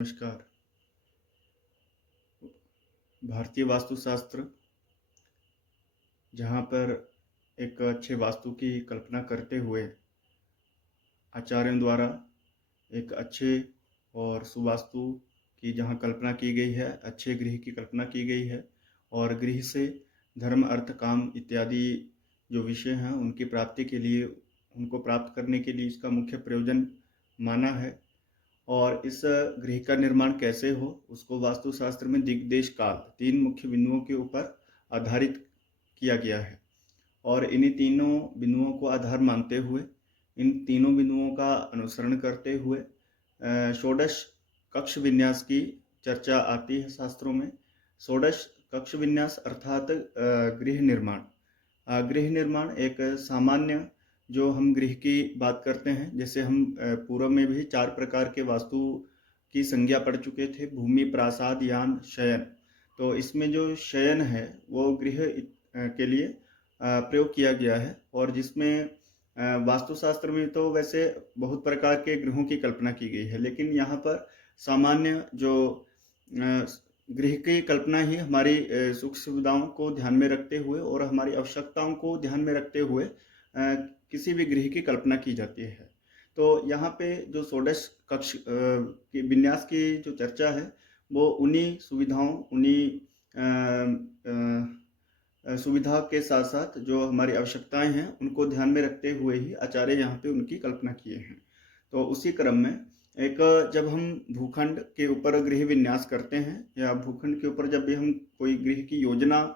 नमस्कार। भारतीय वास्तुशास्त्र जहाँ पर एक अच्छे वास्तु की कल्पना करते हुए आचार्यों द्वारा एक अच्छे और सुवास्तु की जहाँ कल्पना की गई है, अच्छे गृह की कल्पना की गई है और गृह से धर्म, अर्थ, काम इत्यादि जो विषय हैं उनकी प्राप्ति के लिए, उनको प्राप्त करने के लिए इसका मुख्य प्रयोजन माना है। और इस गृह का निर्माण कैसे हो, उसको वास्तुशास्त्र में दिग्देश काल 3 मुख्य बिंदुओं के ऊपर आधारित किया गया है। और इन्हीं तीनों बिंदुओं को आधार मानते हुए, इन तीनों बिंदुओं का अनुसरण करते हुए षोडश कक्ष विन्यास की चर्चा आती है शास्त्रों में। षोडश कक्ष विन्यास अर्थात गृह निर्माण। गृह निर्माण एक सामान्य जो हम गृह की बात करते हैं, जैसे हम पूर्व में भी 4 प्रकार के वास्तु की संज्ञा पढ़ चुके थे, भूमि, प्रासाद, यान, शयन। तो इसमें जो शयन है वो गृह के लिए प्रयोग किया गया है। और जिसमें वास्तुशास्त्र में तो वैसे बहुत प्रकार के गृहों की कल्पना की गई है, लेकिन यहाँ पर सामान्य जो गृह की कल्पना ही हमारी सुख सुविधाओं को ध्यान में रखते हुए और हमारी आवश्यकताओं को ध्यान में रखते हुए किसी भी गृह की कल्पना की जाती है। तो यहाँ पे जो षोडश कक्ष के विन्यास की जो चर्चा है वो उन्हीं सुविधाओं, उन्हीं सुविधा के साथ साथ जो हमारी आवश्यकताएं हैं उनको ध्यान में रखते हुए ही आचार्य यहाँ पे उनकी कल्पना किए हैं। तो उसी क्रम में एक जब हम भूखंड के ऊपर गृह विन्यास करते हैं या भूखंड के ऊपर जब भी हम कोई गृह की योजना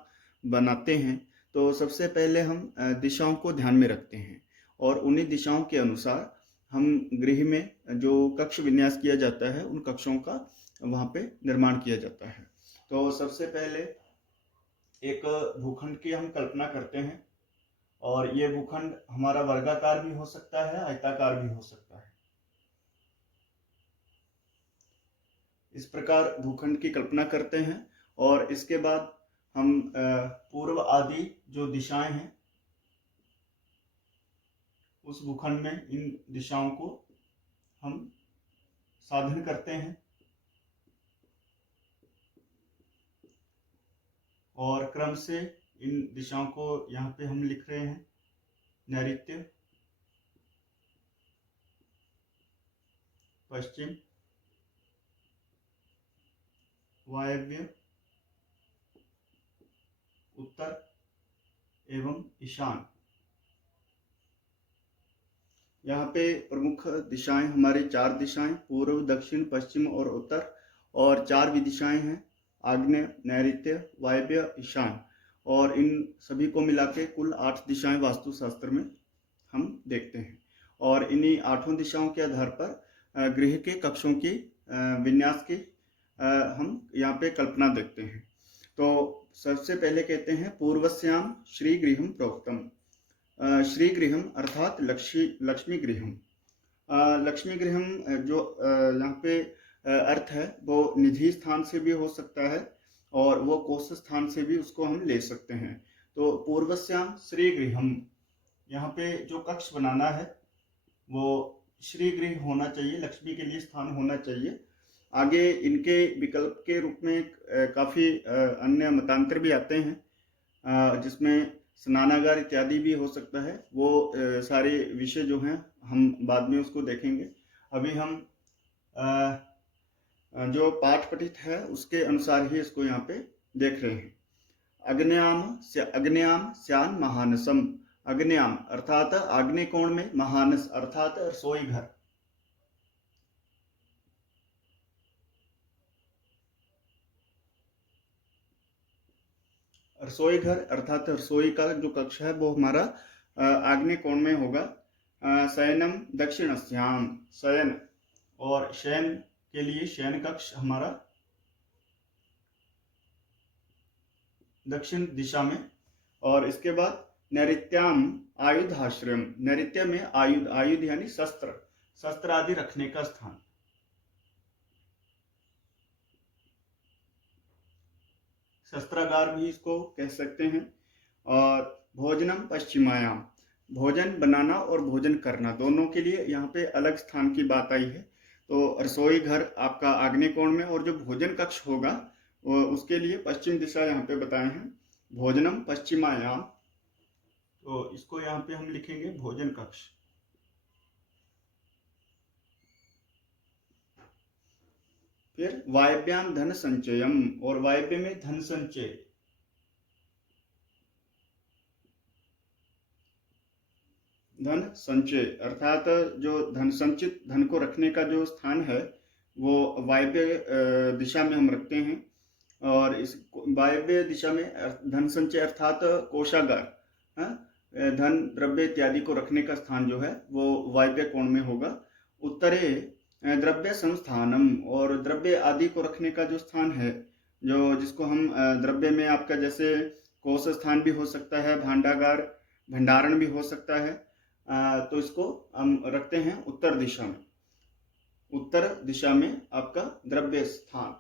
बनाते हैं तो सबसे पहले हम दिशाओं को ध्यान में रखते हैं और उन्हीं दिशाओं के अनुसार हम गृह में जो कक्ष विन्यास किया जाता है उन कक्षों का वहाँ पे निर्माण किया जाता है। तो सबसे पहले एक भूखंड की हम कल्पना करते हैं और ये भूखंड हमारा वर्गाकार भी हो सकता है, आयताकार भी हो सकता है। इस प्रकार भूखंड की कल्पना करते हैं और इसके बाद हम पूर्व आदि जो दिशाएं हैं उस भूखंड में इन दिशाओं को हम साधन करते हैं और क्रम से इन दिशाओं को यहाँ पे हम लिख रहे हैं। नैऋत्य, पश्चिम, वायव्य, उत्तर एवं ईशान। यहाँ पे प्रमुख दिशाएं हमारी 4 दिशाएं, पूर्व, दक्षिण, पश्चिम और उत्तर, और 4 विदिशाएं हैं, आग्नेय, नैऋत्य, वायव्य, ईशान। और इन सभी को मिला के कुल 8 दिशाएं वास्तुशास्त्र में हम देखते हैं। और इन्हीं 8 दिशाओं के आधार पर गृह के कक्षों की विन्यास की हम यहाँ पे कल्पना देखते हैं। तो सबसे पहले कहते हैं पूर्वस्याम श्री गृहम प्रोक्तम। श्री गृहम अर्थात लक्ष्मी गृहम। लक्ष्मी गृहम जो यहाँ पे अर्थ है वो निधि स्थान से भी हो सकता है और वो कोष स्थान से भी उसको हम ले सकते हैं। तो पूर्वस्याम श्री गृहम, यहाँ पे जो कक्ष बनाना है वो श्री गृह होना चाहिए, लक्ष्मी के लिए स्थान होना चाहिए। आगे इनके विकल्प के रूप में काफ़ी अन्य मतांतर भी आते हैं जिसमें स्नानागार इत्यादि भी हो सकता है। वो सारे विषय जो हैं हम बाद में उसको देखेंगे। अभी हम जो पाठ पठित है उसके अनुसार ही इसको यहाँ पे देख रहे हैं। अग्न्याम स्यान महानसम। अग्न्याम अर्थात आग्नेय कोण में, महानस अर्थात रसोई घर। रसोई घर अर्थात रसोई का जो कक्ष है वो हमारा आग्नेय कोण में होगा। शयनम दक्षिणस्याम, शयन और शयन के लिए शयन कक्ष हमारा दक्षिण दिशा में। और इसके बाद नैऋत्याम आयुधाश्रम, नैऋत्य में आयुध, आयुध यानी शस्त्र, शस्त्र आदि रखने का स्थान। शस्त्रागार भी इसको कह सकते हैं। और भोजनम पश्चिमायाम, भोजन बनाना और भोजन करना दोनों के लिए यहाँ पे अलग स्थान की बात आई है। तो रसोई घर आपका आग्नेय कोण में, और जो भोजन कक्ष होगा उसके लिए पश्चिम दिशा यहाँ पे बताए हैं, भोजनम पश्चिमायाम। तो इसको यहाँ पे हम लिखेंगे भोजन कक्ष। फिर वायव्याम धन संचयम, और वायव्य में धन संचय। धन संचय अर्थात जो धन संचित धन को रखने का जो स्थान है वो वायव्य दिशा में हम रखते हैं। और इस वायव्य दिशा में धन संचय अर्थात कोषागार, धन द्रव्य इत्यादि को रखने का स्थान जो है वो वायव्य कोण में होगा। उत्तरे द्रव्य संस्थानम, और द्रव्य आदि को रखने का जो स्थान है, जो जिसको हम द्रव्य में आपका जैसे कोष स्थान भी हो सकता है, भांडागार भंडारण भी हो सकता है, तो इसको हम रखते हैं उत्तर दिशा में। उत्तर दिशा में आपका द्रव्य स्थान।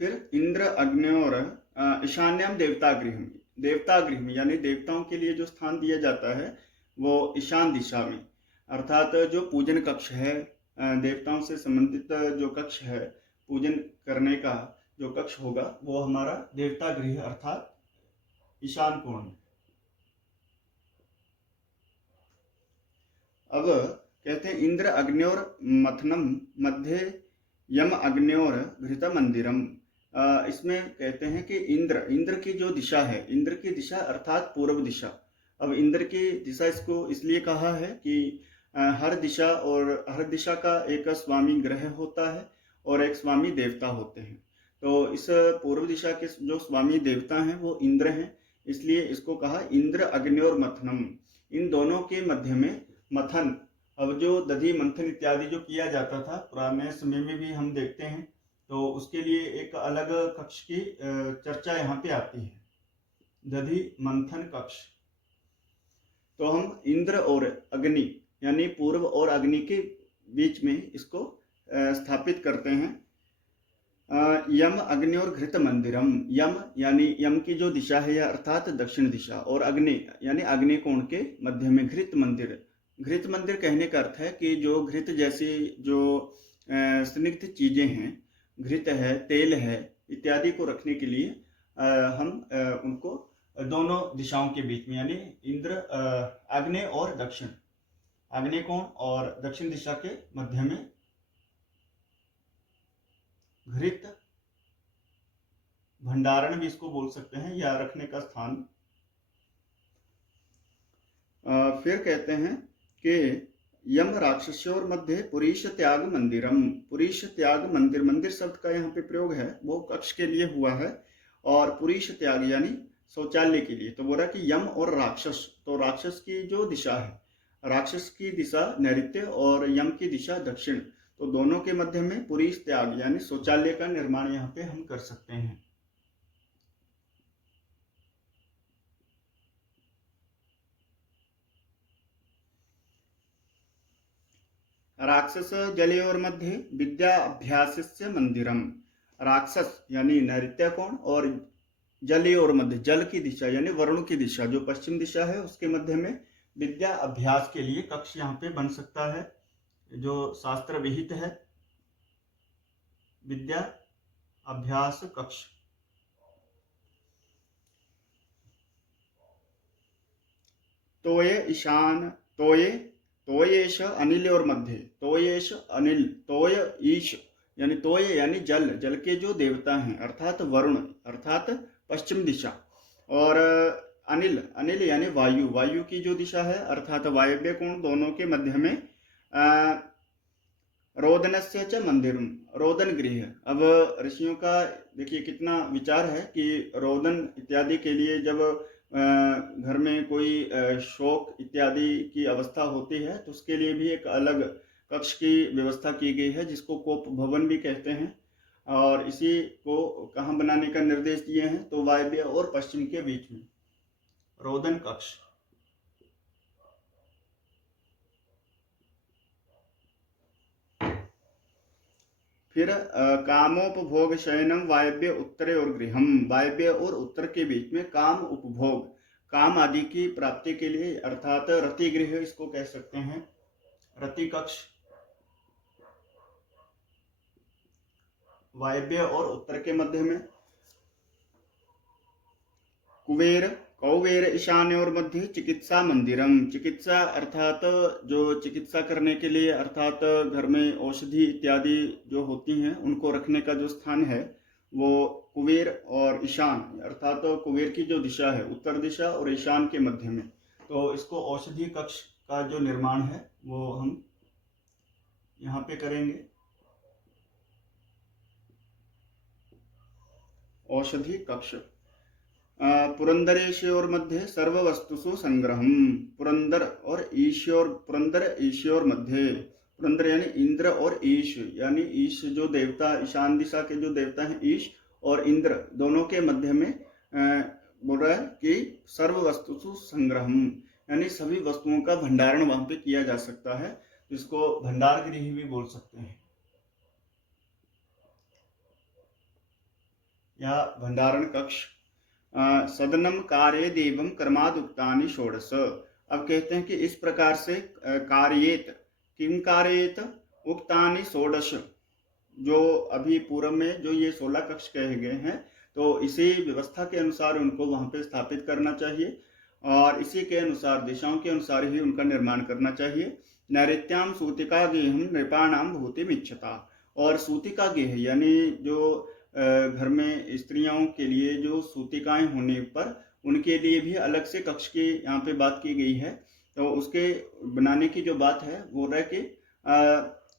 फिर इंद्र अग्न्योर ईशान्यम देवतागृहम, देवतागृह यानी देवताओं के लिए जो स्थान दिया जाता है वो ईशान दिशा में, अर्थात जो पूजन कक्ष है, देवताओं से संबंधित जो कक्ष है, पूजन करने का जो कक्ष होगा वो हमारा देवता गृह अर्थात ईशान कोण में। अब कहते हैं इंद्र अग्न्योर मथनम मध्य यम अग्न्योर घृत मंदिरम। इसमें कहते हैं कि इंद्र की जो दिशा है, इंद्र की दिशा अर्थात पूर्व दिशा। अब इंद्र की दिशा इसको इसलिए कहा है कि हर दिशा का एक स्वामी ग्रह होता है और एक स्वामी देवता होते हैं। तो इस पूर्व दिशा के जो स्वामी देवता हैं वो इंद्र हैं, इसलिए इसको कहा इंद्र अग्नि और मथनम। इन दोनों के मध्य में मथन, अब जो दधि मंथन इत्यादि जो किया जाता था पुराने समय में भी हम देखते हैं, तो उसके लिए एक अलग कक्ष की चर्चा यहाँ पे आती है, दधि मंथन कक्ष। तो हम इंद्र और अग्नि यानी पूर्व और अग्नि के बीच में इसको स्थापित करते हैं। यम अग्नि और घृत मंदिरम, यम यानी यम की जो दिशा है या अर्थात दक्षिण दिशा, और अग्नि यानी अग्नि कोण के मध्य में घृत मंदिर। घृत मंदिर कहने का अर्थ है कि जो घृत जैसी जो स्निग्ध चीजें हैं, घृत है, तेल है इत्यादि को रखने के लिए हम उनको दोनों दिशाओं के बीच में यानी इंद्र आग्नेय और दक्षिण, आग्नेय कोण और दक्षिण दिशा के मध्य में घृत भंडारण भी इसको बोल सकते हैं या रखने का स्थान। फिर कहते हैं कि यम राक्षसोर मध्य पुरीश त्याग मंदिरम। पुरीश त्याग मंदिर, मंदिर शब्द का यहाँ पे प्रयोग है वो कक्ष के लिए हुआ है, और पुरीश त्याग यानी शौचालय के लिए। तो बोला कि यम और राक्षस, तो राक्षस की जो दिशा है, राक्षस की दिशा नैऋत्य और यम की दिशा दक्षिण, तो दोनों के मध्य में पुरीश त्याग यानी शौचालय का निर्माण यहाँ पे हम कर सकते हैं। राक्षस जलयोर मध्य विद्या अभ्यासस्य मंदिरम। राक्षस यानी नैऋत्य कोण और जलयोर मध्य, जल की दिशा यानी वरुण की दिशा जो पश्चिम दिशा है उसके मध्य में विद्या अभ्यास के लिए कक्ष यहाँ पे बन सकता है, जो शास्त्र विहित है, विद्या अभ्यास कक्ष। तोये ईशान, तोयेश अनिल और मध्य, तोयेश अनिल, तोय ईश यानी तोय यानी जल, जल के जो देवता हैं अर्थात वरुण अर्थात पश्चिम दिशा, और अनिल, अनिल यानी वायु, वायु की जो दिशा है अर्थात वायव्य कोण, दोनों के मध्य में रोदनस्य च मंदिरम, रोदन गृह। अब ऋषियों का देखिए कितना विचार है कि रोदन इत्यादि के लिए जब घर में कोई शोक इत्यादि की अवस्था होती है तो उसके लिए भी एक अलग कक्ष की व्यवस्था की गई है जिसको कोप भवन भी कहते हैं, और इसी को कहाँ बनाने का निर्देश दिए हैं तो वायव्य और पश्चिम के बीच में रोदन कक्ष। फिर कामोपभोग शयनम वायव्य उत्तरे और गृहम, वायव्य और उत्तर के बीच में काम उपभोग, काम आदि की प्राप्ति के लिए, अर्थात रति गृह इसको कह सकते हैं, रति कक्ष वायव्य और उत्तर के मध्य में, कुबेर कौबेर ईशान्य और मध्य चिकित्सा मंदिरम, चिकित्सा अर्थात जो चिकित्सा करने के लिए, अर्थात घर में औषधि इत्यादि जो होती हैं उनको रखने का जो स्थान है वो कुबेर और ईशान, अर्थात कुबेर की जो दिशा है उत्तर दिशा और ईशान के मध्य में, तो इसको औषधि कक्ष का जो निर्माण है वो हम यहाँ पे करेंगे। औषधि कक्ष पुरंदरेश्योर मध्य सर्व वस्तुषु संग्रहम, पुरंदर और ईश्वर, पुरंदर ईश्वर मध्य, पुरंदर यानी इंद्र और ईश, यानी ईश जो देवता, ईशान दिशा के जो देवता हैं ईश और इंद्र, दोनों के मध्य में बोल रहा है कि सर्व वस्तुषु संग्रहम, यानी सभी वस्तुओं का भंडारण वहां पे किया जा सकता है, जिसको भंडार गृह भी बोल सकते हैं या भंडारण कक्ष। सदनम कार्ये देवम कर्मादुक्तानि षोडश, अब कहते हैं कि इस प्रकार से कार्येत, किम कार्येत, उक्तानि षोडश, जो अभी पूर्व में जो ये 16 कक्ष कहे गए हैं, तो इसी व्यवस्था के अनुसार उनको वहां पे स्थापित करना चाहिए और इसी के अनुसार, दिशाओं के अनुसार ही उनका निर्माण करना चाहिए। नैऋत्याम सूतिका गेहम नृपाणाम भूतिमिच्छता, और सूतिका गेह यानी जो घर में स्त्रियों के लिए जो सूतिकाएं होने पर उनके लिए भी अलग से कक्ष की यहाँ पे बात की गई है, तो उसके बनाने की जो बात है वो रह के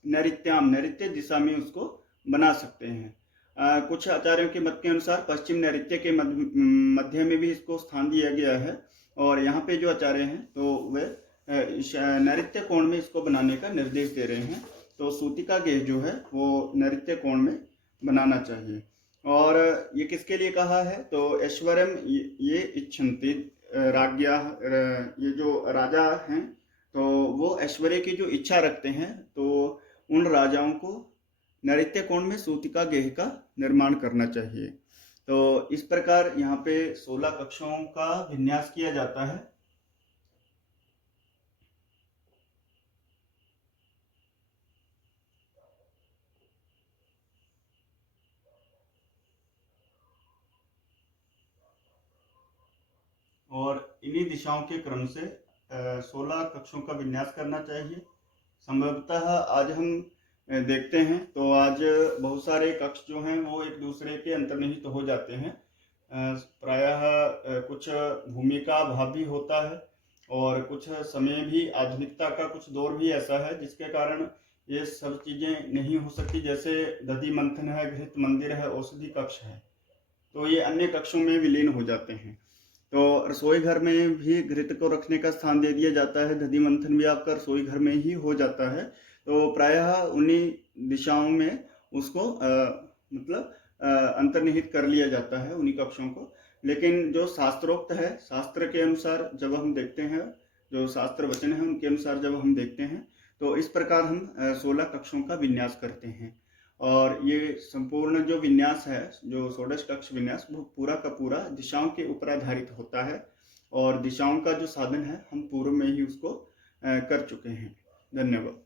नैऋत्याम, नैऋत्य दिशा में उसको बना सकते हैं। कुछ आचार्यों के मत के अनुसार पश्चिम नैऋत्य के मध्य में भी इसको स्थान दिया गया है, और यहाँ पे जो आचार्य हैं तो वे नैऋत्य कोण में इसको बनाने का निर्देश दे रहे हैं, तो सूतिका गेह जो है वो नैऋत्य कोण में बनाना चाहिए। और ये किसके लिए कहा है, तो ऐश्वर्यम ये इच्छन्ति राज्ञा, ये जो राजा हैं तो वो ऐश्वर्य की जो इच्छा रखते हैं, तो उन राजाओं को नैऋत्य कोण में सूतिका गेह का निर्माण करना चाहिए। तो इस प्रकार यहाँ पे 16 कक्षों का विन्यास किया जाता है। और इन्हीं दिशाओं के क्रम से 16 कक्षों का विन्यास करना चाहिए। संभवतः आज हम देखते हैं तो आज बहुत सारे कक्ष जो हैं वो एक दूसरे के अंतर्निहित हो जाते हैं। प्रायः कुछ भूमि का अभाव भी होता है और कुछ समय भी, आधुनिकता का कुछ दौर भी ऐसा है जिसके कारण ये सब चीज़ें नहीं हो सकती। जैसे दधि मंथन है, घृत मंदिर है, औषधि कक्ष है, तो ये अन्य कक्षों में विलीन हो जाते हैं। तो रसोई घर में भी घृत को रखने का स्थान दे दिया जाता है, दधि मंथन भी आपका रसोई घर में ही हो जाता है। तो प्रायः उन्हीं दिशाओं में उसको मतलब अंतर्निहित कर लिया जाता है उन्हीं कक्षों को। लेकिन जो शास्त्रोक्त है, शास्त्र के अनुसार जब हम देखते हैं, जो शास्त्र वचन है उनके अनुसार जब हम देखते हैं, तो इस प्रकार हम 16 कक्षों का विन्यास करते हैं। और ये संपूर्ण जो विन्यास है, जो षोडश कक्ष विन्यास, वो पूरा का पूरा दिशाओं के ऊपर आधारित होता है, और दिशाओं का जो साधन है हम पूर्व में ही उसको कर चुके हैं। धन्यवाद।